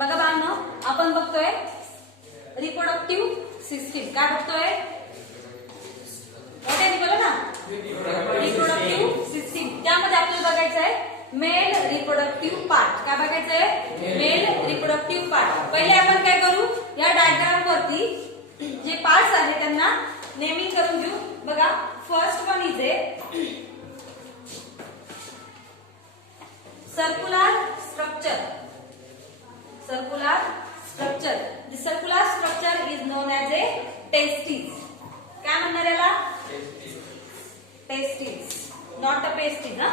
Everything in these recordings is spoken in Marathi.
बघा बाळांनो, आपण बघतोय रिप्रोडक्टिव्ह सिस्टीम. काय बघतोय? मोठ्याने बोला ना. Reproductive system. त्यामध्ये आपल्याला बघायचं आहे मेल रिप्रोडक्टिव्ह पार्ट. काय बघायचं आहे? Male reproductive part. पहिले आपण काय करू, या डायग्राम वरती जे पार्ट्स आहेत त्यांना नेमिंग करून घेऊ. बघा, first one is A circular structure. Circular structure. The circular structure is known as a testis. काय म्हणणार याला? Testis. Not a pasties, ना?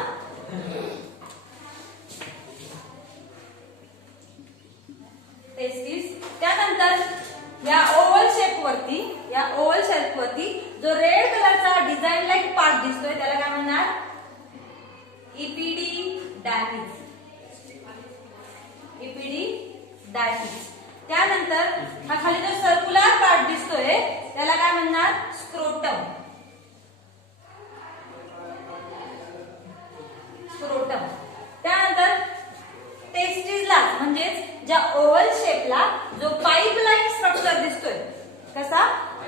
Testis. त्यानंतर या ओव्हल शेप वरती जो रेड कलरचा डिझाईन लाईक पार्ट दिसतोय त्याला काय म्हणणार? इपिडिडायमिस. इपिडिडायमिस. त्यानंतर हा खाली जो सर्क्युलर पार्ट दिसतोय त्याला काय म्हणणार? स्क्रोटम. स्क्रोटम. त्यानंतर टेस्टिसला म्हणजेच ज्या ओव्हल शेपला जो पाईप लाईन स्ट्रक्चर दिसतोय, कसा?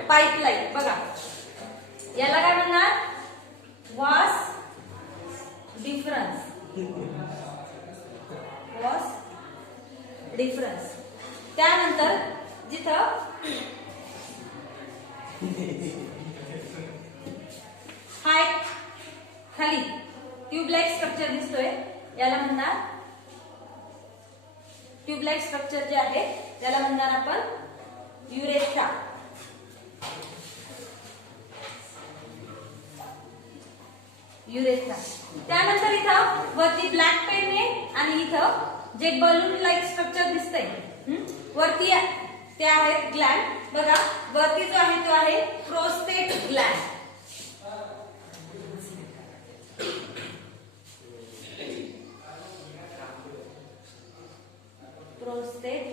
Pipe line. बघा, याला काय म्हणणार? वास डिफरन्स. वास डिफरन्स. त्यानंतर जिथं हाय खाली ट्यूबलाइट स्ट्रक्चर दिसतोय याला म्हणणार ट्यूबलाइट स्ट्रक्चर जे आहे त्याला म्हणणार आपण युरेथ्रा. युरेथ्रा. त्यानंतर इथं वरती ब्लॅक पेन आहे आणि इथं जे बलून लाईक स्ट्रक्चर दिसतंय वरती ते आहेत ग्लॅंड. बघा, वरती जो आहे तो आहे प्रोस्टेट ग्लॅंड. प्रोस्टेट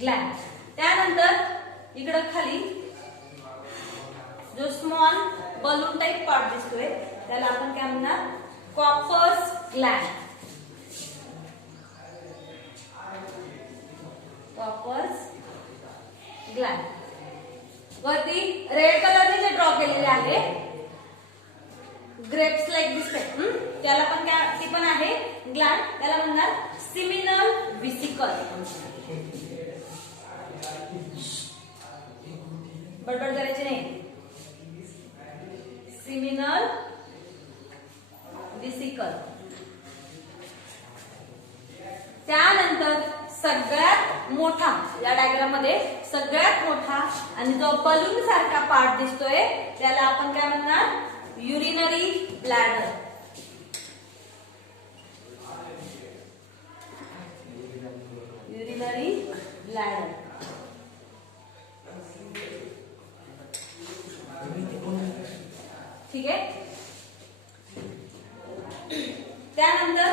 ग्लॅंड. त्यानंतर इकडं खाली जो स्मॉल बलून टाइप पार्ट दिसतोय त्याला आपण काय म्हणणार? कॉपर्स ग्लॅंड. कॉपर्स ग्लॅंड. वरती रेड कलरने जे ड्रॉ केलेले आहे ग्रेप्स लाईक दिसते त्याला पण काय? ती पण आहे ग्लॅंड. त्याला म्हणणार सिमिनल व्हिसिकल. बडबड करायची नाही. सिमिनल व्हिसिकल. त्यानंतर सगळ्यात मोठा या डायग्राम मध्ये सगळ्यात मोठा आणि जो बलून सारखा पार्ट दिसतोय त्याला आपण काय म्हणणार? Urinary bladder. Urinary bladder. ठीक आहे. त्यानंतर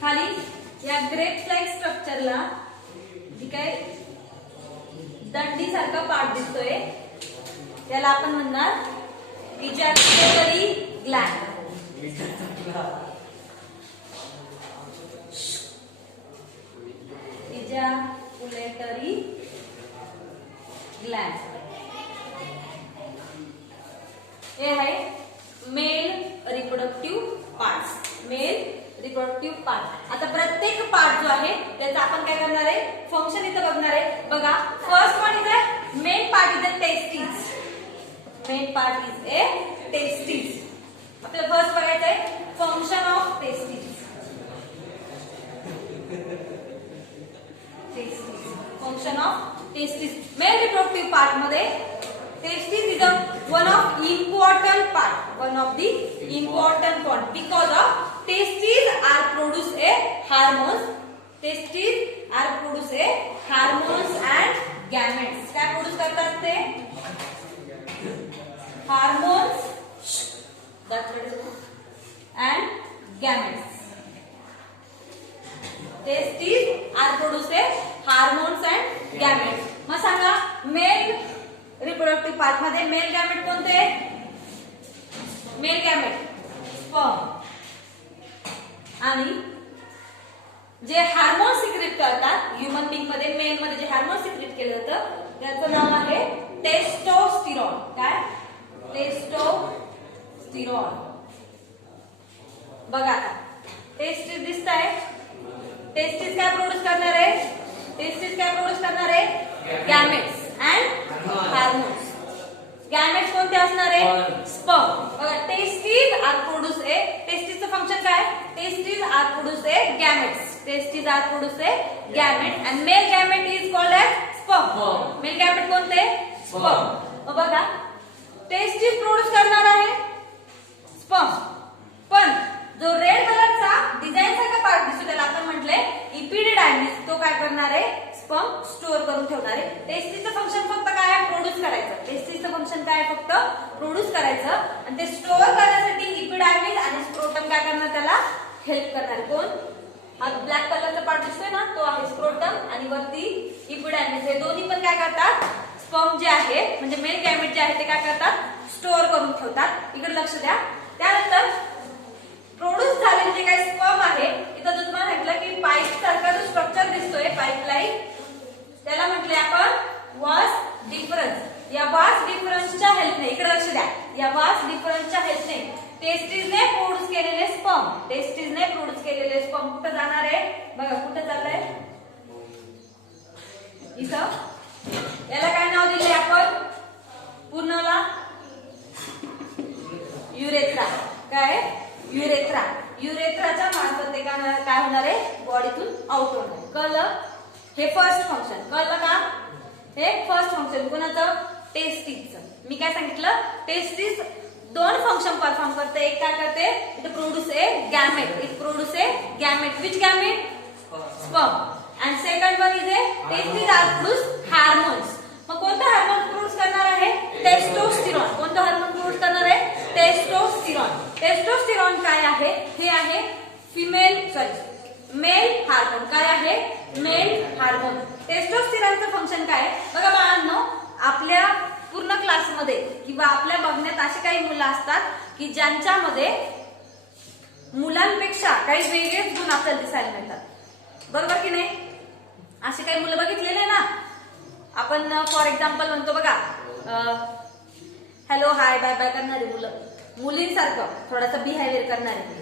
खाली या ग्रेप्स लाईक स्ट्रक्चरला जी काय दंडी सारखा पार्ट दिसतोय त्याला आपण म्हणणार इजॅक्युलेटरी ग्लॅंड. इजॅक्युलेटरी ग्लॅंड. हे आहे male reproductive parts. Mail reproductive part. आता प्रत्येक पार्ट जो आहे त्याचा आपण काय करणार आहे? फंक्शन इथं बघणार आहे. बघा, first one is a main part is a testis. Main part is a testis. आपल्याला फर्स्ट बघायचं आहे function of testis. Function of testis. Mail reproductive part मध्ये testis is one of important part, one of the important part, because of testis are produce a hormones. Testis are produce a hormones and gametes. क्या produce करतात ते? Hormones and gametes. Testis are produce a hormones त्यामध्ये मेल गॅमेट कोणते? Mail gamete sperm. आणि जे हार्मोन सिक्रेट करतात ह्युमन बीइंग मध्ये, मेल मध्ये जे हार्मोन सिक्रेट केलं जातं त्याचं नाव आहे टेस्टोस्टेरॉन. काय? टेस्टोस्टेरॉन. बघा आता टेस्टिस दिसत आहे. टेस्टिस काय प्रोड्यूस करणार आहे? टेस्टिस काय प्रोड्यूस करणार आहे? Gametes and hormones. गॅमेट्स कोणते असणार आहे? स्पर्म. बघा टेस्टिस आर प्रोड्यूस ए, टेस्टिसचं फंक्शन काय? Testis are produce a gametes. Testes are produce a gamete and male gamete is called as sperm. Male gamete कोणते? Sperm. मग बघा टेस्टिस प्रोड्यूस करणार आहे स्पर्म, पण जो रेड कलरचा डिझाईन सारखा पार्ट दिसतो त्याला आपण म्हटले इपिडिडायमिस, तो काय करणार आहे? स्पर्म स्टोअर करून ठेवणार आहे. टेस्टिसचं फंक्शन फक्त काय आहे? प्रोड्यूस करायचं. टेस्टिसचं फंक्शन काय आहे? फक्त प्रोड्यूस करायचं आणि ते स्टोअर करण्यासाठी इपिडायमिस आणि स्क्रोटम काय करणार? त्याला हेल्प करणार. कोण? हा ब्लॅक कलरचा पार्ट दिसतोय ना, तो आहे स्क्रोटम आणि वरती इपिडायमिस. हे दोन्ही पण काय करतात? स्पर्म जे आहे म्हणजे मेल गॅमेट जे आहे ते काय करतात? स्टोअर करून ठेवतात. इकडे लक्ष द्या. त्यानंतर प्रोड्यूस झालेले जे काही स्पर्म आहे, इथं जो तुम्हाला म्हटलं की पाईप सारखा जो स्ट्रक्चर दिसतोय पाईपलाईन, त्याला म्हटले आपण वास डिफरन्स. या वास डिफरन्सच्या हेल्पने, इकडे लक्ष द्या, या वास डिफरन्सच्या हेल्पने टेस्टिसने प्रोड्यूस केलेले स्पर्म, टेस्टिसने प्रोड्यूस केलेले स्पर्म कुठे जाणार आहे? बघा कुठे चाललंय? इथं. याला काय नाव दिले आपण? पूर्णला युरेथ्रा. काय? युरेथ्रा. युरेथ्राच्या मार्फत ते काय होणार आहे? बॉडीतून आउट होणार. कळलं? हे फर्स्ट फंक्शन. कळलं का? हे फर्स्ट फंक्शन कोणाचं? टेस्टिसचं. मी काय सांगितलं? टेस्टिस दोन फंक्शन परफॉर्म करते. एक काय करते? It produce a gamete. It produce a gamete. Which gamete? Sperm. And second one is a testis are produce hormones. मग कोणतं हार्मोन प्रोड्यूस करणार आहे? टेस्टोस्टेरॉन. कोणतं हार्मोन प्रोड्यूस करणार आहे? टेस्टोस्टेरॉन. टेस्टोस्टेरॉन काय आहे? हे आहे मेल हार्मोन. काय आहे? Male hormone. टेस्टोस्टेरॉनचं फंक्शन काय आहे? बघा बाळांनो, आपल्या पूर्ण क्लासमध्ये किंवा आपल्या बघण्यात असे काही मुलं असतात की ज्यांच्यामध्ये मुलांपेक्षा काही वेगळेच गुण आपल्याला दिसायला मिळतात. बरोबर की नाही? असे काही मुलं बघितलेले ना आपण. फॉर एक्झाम्पल म्हणतो बघा, हॅलो हाय बाय बाय करणारी मुलं, मुलींसारखं थोडासा बिहेवियर करणारे,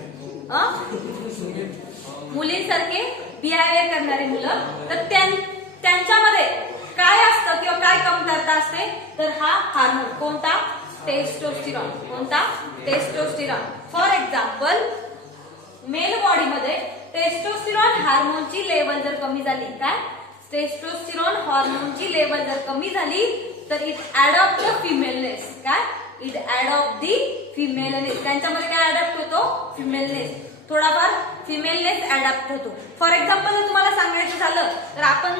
मुलींसारखे बिहेवियर करणारी मुलं, तर त्यांच्यामध्ये काय असतं किंवा काय कमतरता असते? तर हा हार्मोन. कोणता? टेस्टोस्टेरॉन. कोणता? टेस्टोस्टेरॉन. फॉर एक्झाम्पल मेल बॉडीमध्ये टेस्टोस्टेरॉन हार्मोनची लेवल जर कमी झाली, काय? टेस्टोस्टेरॉन हार्मोनची लेवल जर कमी झाली तर इट अडॉप्ट द फिमेलनेस. काय? It adopt the femaleness. त्यांच्यामध्ये काय अडॉप्ट होतो? फिमेलनेस. थोडाफार फिमेलनेस अडॅप्ट होतो. फॉर एक्झाम्पल जर तुम्हाला सांगायचं झालं तर आपण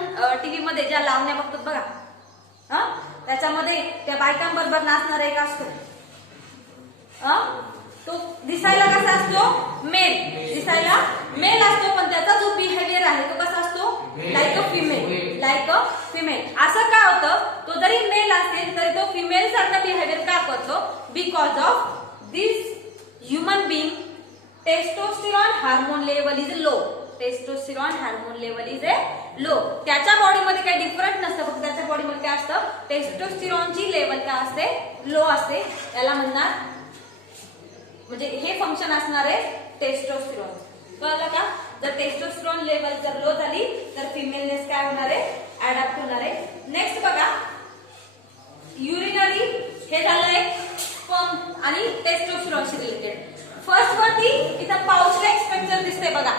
टीव्ही मध्ये ज्या लावण्या बघतो बघा, त्याच्यामध्ये त्या बायकांबरोबर नाचणारा एक असतो, तो दिसायला कसा असतो? मेल. दिसायला मेल असतो, पण त्याचा जो बिहेवियर आहे तो कसा असतो? Like a female. Like a female. असं का होतं? तो जरी मेल असेल तरी तो फिमेल सारखा बिहेवियर का करतो? Because of this human being testosterone hormone level is low. Testosterone hormone level is a low. त्याच्या बॉडीमध्ये काही डिफरंट नसतं, फक्त त्याच्या बॉडीमध्ये काय असतं? टेस्टोस्टेरॉनची लेवल काय असते? लो असते. त्याला म्हणणार म्हणजे हे फंक्शन असणार आहे टेस्टोस्टेरॉन. कळलं का? जर टेस्टोस्टेरॉन लेवल जर लो झाली तर फिमेलनेस काय होणार आहे? अडॅप्ट होणार आहे. नेक्स्ट बघा, युरिनरी. हे झालंय स्पर्म आणि टेस्टोस्टेरॉनशी रिलेटेड. फर्स्ट वरती इथं पाउच लाईक स्ट्रक्चर दिसते बघा,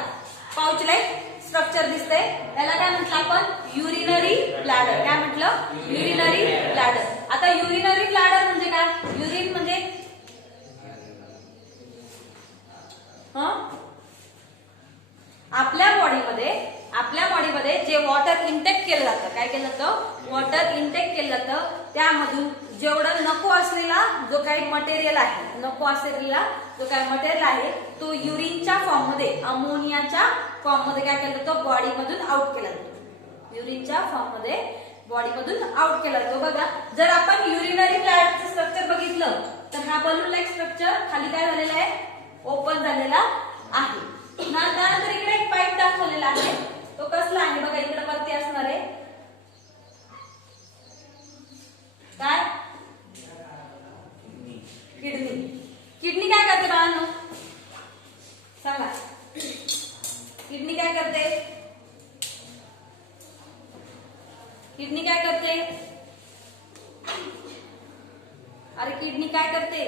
पाउच लाईक स्ट्रक्चर दिसते. त्याला काय म्हटलं आपण? Urinary bladder. काय म्हटलं? Urinary bladder. आता युरिनरी ब्लॅडर म्हणजे काय? युरिन म्हणजे आपल्या बॉडीमध्ये जे वॉटर इंटेक केलं जातं, काय केलं जातं? वॉटर इंटेक केलं जातं. त्यामधून जेवढं नको असलेला जो काही मटेरियल आहे, नको असलेला जो काही मटेरियल आहे तो युरिनच्या फॉर्म मध्ये, अमोनियाच्या फॉर्म मध्ये काय केलं जातं? बॉडीमधून आउट केला जातो. युरिनच्या फॉर्म मध्ये बॉडीमधून आउट केला जातो. बघा जर आपण युरिनरी ब्लॅडरचं स्ट्रक्चर बघितलं तर हा बलून लाईक स्ट्रक्चर खाली काय झालेला आहे, ओपन झालेला आहे. त्यानंतर इकडे एक पाईप दाखवलेला आहे, तो कसला आहे बघा, इकडे वरती असणार आहे काय, किडनी. किडनी काय करते बाळांनो सांगा, किडनी काय करते, किडनी काय करते, अरे किडनी काय करते,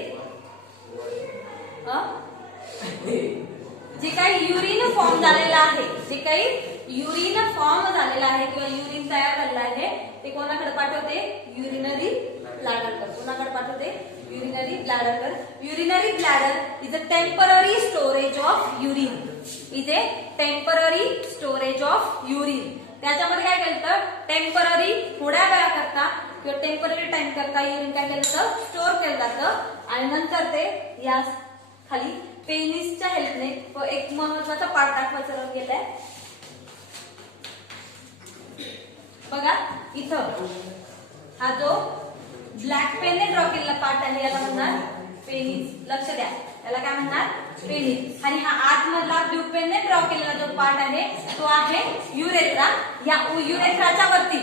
जे काही युरिन फॉर्म झालेला आहे, जे काही युरिन फॉर्म झालेला आहे किंवा युरिन तयार झालेला आहे ते कोणाकडे पाठवते, युरिनरी ब्लॅडर. कोणाकडे पाठवते, urinary bladder. Urinary bladder is a temporary storage of urine, is a temporary storage of urine. त्याच्यामध्ये काय केलं, टेम्पररी थोड्या वेळाकरता किंवा टेम्पररी टाइम करता युरिन काय केलं तर स्टोअर केलं जातं आणि नंतर ते या खाली पेनिसच्या हेल्पने एक महत्वाचा पार्ट दाखवायचा गेलाय बघा इथं. हा जो ब्लॅक पेनने ड्रॉ केलेला पार्ट आहे याला म्हणणार पेनिस. लक्ष द्या, याला काय म्हणणार, पेनिस. आणि हा आतमधला ब्लू पेनने ड्रॉ केलेला जो पार्ट आहे तो आहे युरेथ्रा. या युरेथ्राच्या वरती,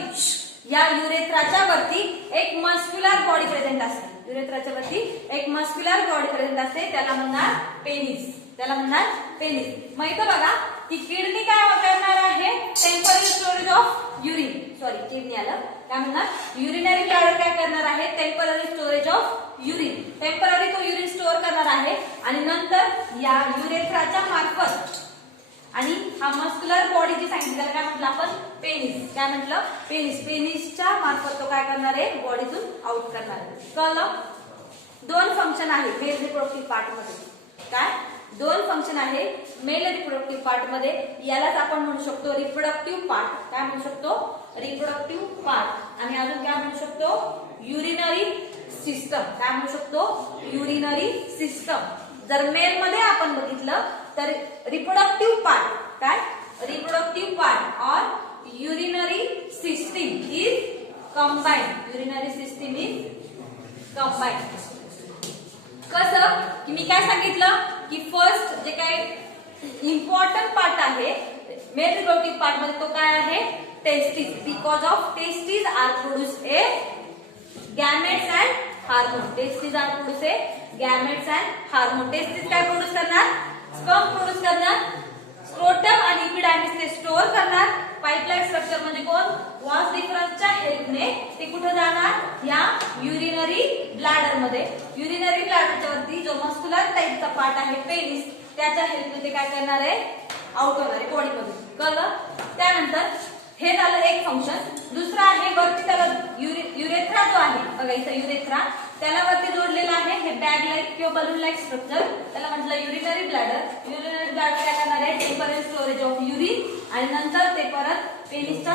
या युरेथ्राच्या वरती एक मस्क्युलर बॉडी प्रेझेंट असते. युरेथ्राच्या वरती एक मस्क्युलर बॉडी प्रेझेंट असते, त्याला म्हणणार पेनिस. त्याला म्हणणार पेनिस. मग इथं बघा की किडनी काय करणार आहे, temporary storage of urine. Sorry kidney आलं, काय म्हणणार, युरिनरी ब्लॅडर काय करणार आहे, temporary storage of urine. Temporary तो युरिन स्टोअर करणार आहे आणि नंतर या युरेथ्राच्या मार्फत आणि हा मस्क्युलर बॉडी जी सांगितली त्याला काय म्हटलं आपण, पेनिस. काय म्हटलं, पेनिस. पेनिसच्या मार्फत तो काय करणार आहे, बॉडीतून आउट करणार आहे. कळलं. दोन फंक्शन आहे मेल रिप्रोडक्टिव्ह पार्ट मध्ये. काय, दोन फंक्शन आहे मेल रिप्रोडक्टिव्ह पार्ट मध्ये. यालाच आपण म्हणू शकतो रिप्रोडक्टिव्ह पार्ट. काय म्हणू शकतो, रिप्रोडक्टिव्ह पार्ट. आणि अजून काय म्हणू शकतो, युरिनरी सिस्टम. काय म्हणू शकतो, युरिनरी सिस्टम. जर मेल मध्ये आपण बघितलं तर रिप्रोडक्टिव्ह पार्ट, काय, रिप्रोडक्टिव्ह पार्ट और urinary system is combined. Urinary system is combined. कसं की मी काय सांगितलं की फर्स्ट जे काही इम्पॉर्टंट पार्ट आहे मेल रिप्रोडक्टिव्ह पार्ट मध्ये तो काय आहे, testis. Because of testis are produce a gametes and hormone. Testis are produce a gametes and hormone. Testis काय प्रोड्यूस करणार, स्पर्म प्रोड्यूस करणार. स्क्रोटम आणि इपिडॅमिस ते स्टोअर करणार. पाईपलाईन स्ट्रक्चर म्हणजे कोण, वास डिफरन्सच्या हेल्पने ते कुठे जाणार, या युरिनरी ब्लॅडर मध्ये. युरिनरी ब्लॅडरच्या वरती जो मस्क्युलर टाईपचा पार्ट आहे पेनिस, त्याच्या हेल्पने ते काय करणार आहे, आउट होणार आहे बॉडीमधून. कळलं. त्यानंतर हे झालं एक फंक्शन. दुसरं आहे वरती त्याला युरेथ्रा जो आहे बघा इथं युरेथ्रा, त्याला वरती जोडलेला आहे हे बॅग लाईक किंवा बलून लाईक स्ट्रक्चर, त्याला म्हटलं युरिनरी ब्लॅडर. युरिनरी ब्लॅडर काय करणार आहे, टेम्पररी स्टोरेज ऑफ युरिन आणि नंतर ते परत पेनिसच्या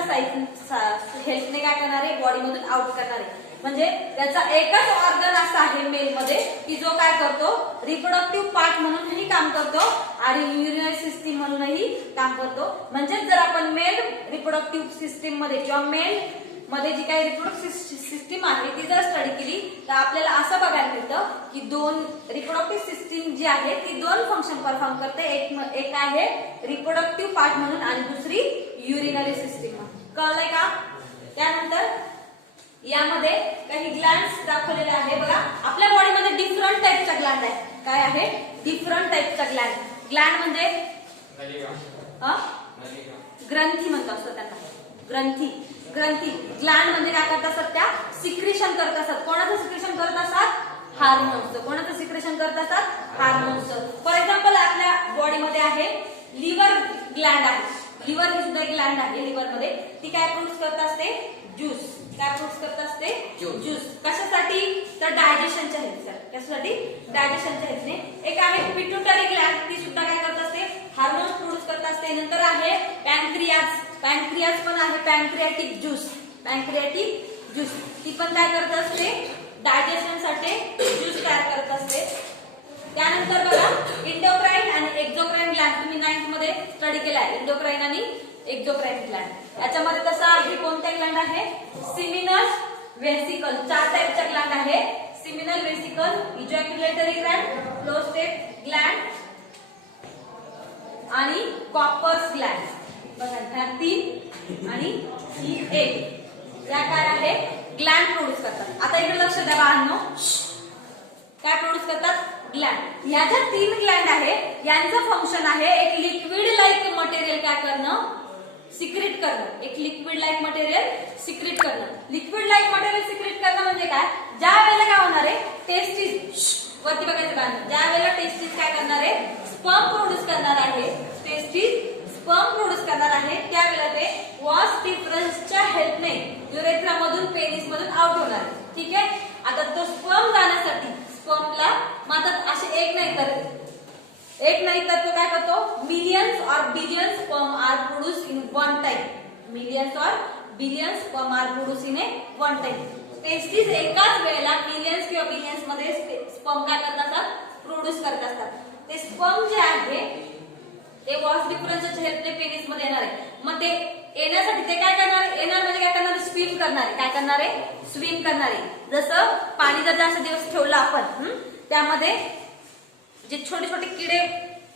हेल्पने काय करणार आहे, बॉडीमधून आउट करणार आहे. म्हणजे त्याचा एकच ऑर्गन असा आहे मेल मध्ये की जो काय करतो, रिप्रोडक्टिव्ह पार्ट म्हणूनही काम करतो आणि युरिनरी सिस्टीम म्हणूनही काम करतो. म्हणजे जर आपण मेल रिप्रोडक्टिव्ह सिस्टीम मध्ये किंवा मेल मध्ये जी काही रिप्रोडक्टिव्ह सिस्टीम आहे ती जर स्टडी केली तर आपल्याला असं बघायला मिळतं की दोन रिप्रोडक्टिव्ह सिस्टीम जी आहे ती दोन फंक्शन परफॉर्म करते. एक आहे रिप्रोडक्टिव्ह पार्ट म्हणून आणि दुसरी युरिनरी सिस्टीम म्हणून. कळलंय का. त्यानंतर यामध्ये काही ग्लँड्स दाखवलेले आहे बघा. आपल्या बॉडीमध्ये डिफरंट टाइपचा ग्लँड आहे. काय आहे, डिफरंट टाइपचा ग्लँड. ग्लँड म्हणजे ग्रंथी म्हणतो असतो त्यांना, ग्रंथी. ग्रंथी ग्लँड म्हणजे काय करत असतात, त्या सिक्रेशन करत असतात. कोणाचं सिक्रेशन करत असतात, हार्मोन्सचं. कोणाचं सिक्रेशन करत असतात, हार्मोन्सचं. फॉर एक्झाम्पल आपल्या बॉडीमध्ये आहे लिव्हर ग्लँड आहे. लिव्हर ही सुद्धा एक ग्लँड आहे लिव्हर मध्ये. ती काय प्रोड्यूस करत असते, ज्यूस. काय प्रोड्यूस करत असते, ज्यूस. कशासाठी, तर डायजेशनच्या हेल्पसाठी. कशासाठी, डायजेशनच्या हेल्पने. एक आहे पिट्युटरी ग्लँड, ती सुद्धा काय करत असते, हार्मोन्स प्रोड्यूस करत असते. नंतर आहे पॅनक्रियाज. पॅनक्रियाज पण आहे पॅनक्रियाटिक ज्यूस. पॅनक्रियाटिक ज्यूस ती पण काय करत असते, डायजेशनसाठी ज्यूस तयार करत असते. त्यानंतर बघा इंडोक्राईन आणि एक्झोक्राईन ग्लँड तुम्ही 9th मध्ये स्टडी केलाय, एंडोक्राइन आणि एक्झोक्राइन ग्लँड. याच्यामध्ये तसा हे कोणत्या ग्लँड आहे? सिमिनल वेसिकल. 4 टाईपच्या ग्लँड आहे. सिमिनल vesicle, ejaculatory Gland, prostate Gland आणि कॉपर्स ग्लँड. बघा ह्या 3 आणि ही 1 या काय आहे? ग्लँड प्रोड्यूस करतात. आता इकडे लक्ष द्या बाळांनो, काय प्रोड्यूस करतात? ग्लँड. ह्या ज्या 3 ग्लँड आहे यांचं फंक्शन आहे एक लिक्विड लाईक मटेरियल काय करणं? सिक्रेट करणं. एक लिक्विड लाईक मटेरियल सिक्रेट करणं. लिक्विड लाईक मटेरियल सिक्रेट करणं म्हणजे काय? ज्या वेळेला काय होणार आहे? टेस्टिस वरती बघायचं बाळांनो, ज्या वेळेला टेस्टिस काय करणार आहे? स्पर्म प्रोड्यूस करणार आहे. टेस्टिस स्पर्म प्रोड्यूस करणार आहे, त्यावेळेला ते वॉस डिफरन्सच्या हेल्पने युरेथ्रा मधून पेनिस मधून आउट होणार आहे. ठीक आहे. आता तो स्पर्म जाण्यासाठी स्पर्मला मात्र असे एक नाही तर तो काय करतो? मिलियन्स और billions sperm are produce in one time. Millions और billions sperm are produce in a one time. Testis एकाच वेळेला मिलियन्स किंवा बिलियन्स मध्ये स्पर्म काय करत असतात? प्रोड्यूस करत असतात. ते स्पर्म जे आहे ते वॉस डिफरन्सच्या हेल्पने पेनिस मध्ये येणार आहे. मग ते येण्यासाठी ते काय करणार आहे? येणार म्हणजे काय करणार? स्विम करणार आहे. काय करणार आहे? स्विम करणार आहे. जसं पाणी जर जास्त दिवस ठेवलं आपण त्यामध्ये जे छोटे छोटे किडे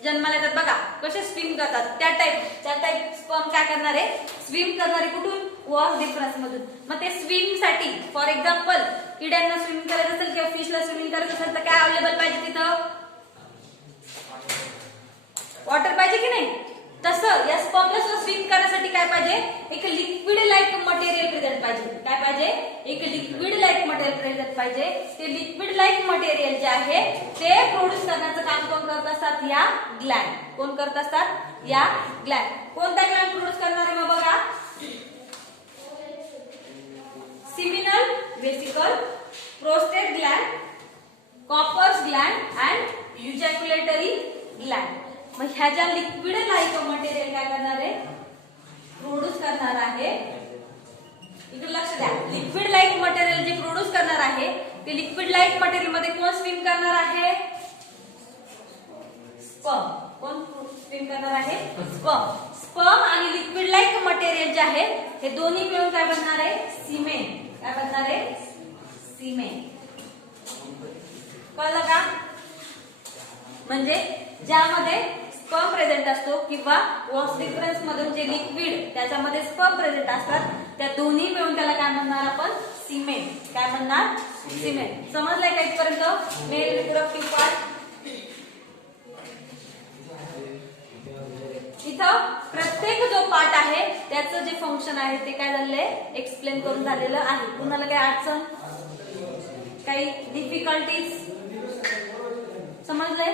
जन्माला येतात बघा, कसे स्विम करतात, त्या टाइप स्पर्म काय करणार आहे? स्विम करणार आहे. कुठून? वॉस डिफरन्स मधून. मग ते स्विम साठी फॉर एक्झाम्पल किड्यांना स्विमिंग करायचं असेल किंवा फिशला स्विमिंग करायचं असेल तर काय अवेलेबल पाहिजे तिथं? वॉटर पाहिजे की नाही? तसं या स्पर्मला सुद्धा स्विम करण्यासाठी काय पाहिजे? एक लिक्विड लाईक मटेरियल प्रेझेंट पाहिजे. काय पाहिजे? एक लिक्विड लाईक मटेरियल प्रेझेंट पाहिजे. ते लिक्विड लाईक मटेरियल जे आहे ते प्रोड्यूस करण्याचं काम कोण करत असतात? या ग्लँड. कोण करत असतात? या ग्लँड. कोणता ग्लँड प्रोड्यूस करणार आहे? मग बघा, seminal vesicle, prostate gland, Cowper's gland and ejaculatory gland. मग ह्या ज्या लिक्विड लाईक मटेरियल काय करणार आहे? प्रोड्यूस करणार आहे. इकडे लक्ष द्या, लिक्विड लाईक मटेरियल जे प्रोड्यूस करणार आहे ते लिक्विड लाईक मटेरियल मध्ये कोण स्विम करणार आहे? स्पर्म. कोण स्विम करणार आहे? स्पर्म. स्पर्म आणि लिक्विड लाईक मटेरियल जे आहे हे दोन्ही मिळून काय बनणार आहे? सीमेन. काय बनणार आहे? सीमेन. कळलं का? म्हणजे ज्यामध्ये स्पर्म प्रेझेंट असतो किंवा वॉस डिफरन्स मधून जे लिक्विड त्याच्यामध्ये स्पर्म प्रेझेंट असतात त्या दोन्ही मिळून त्याला काय म्हणणार आपण? सीमेन. काय म्हणणार? सीमेन. समजलंय का इथपर्यंत? Mail reproductive part. इथं प्रत्येक जो पार्ट आहे त्याचं जे फंक्शन आहे ते काय झालंय? एक्सप्लेन करून झालेलं आहे. कुणाला काही अडचण, काही डिफिकल्टीज समजलंय?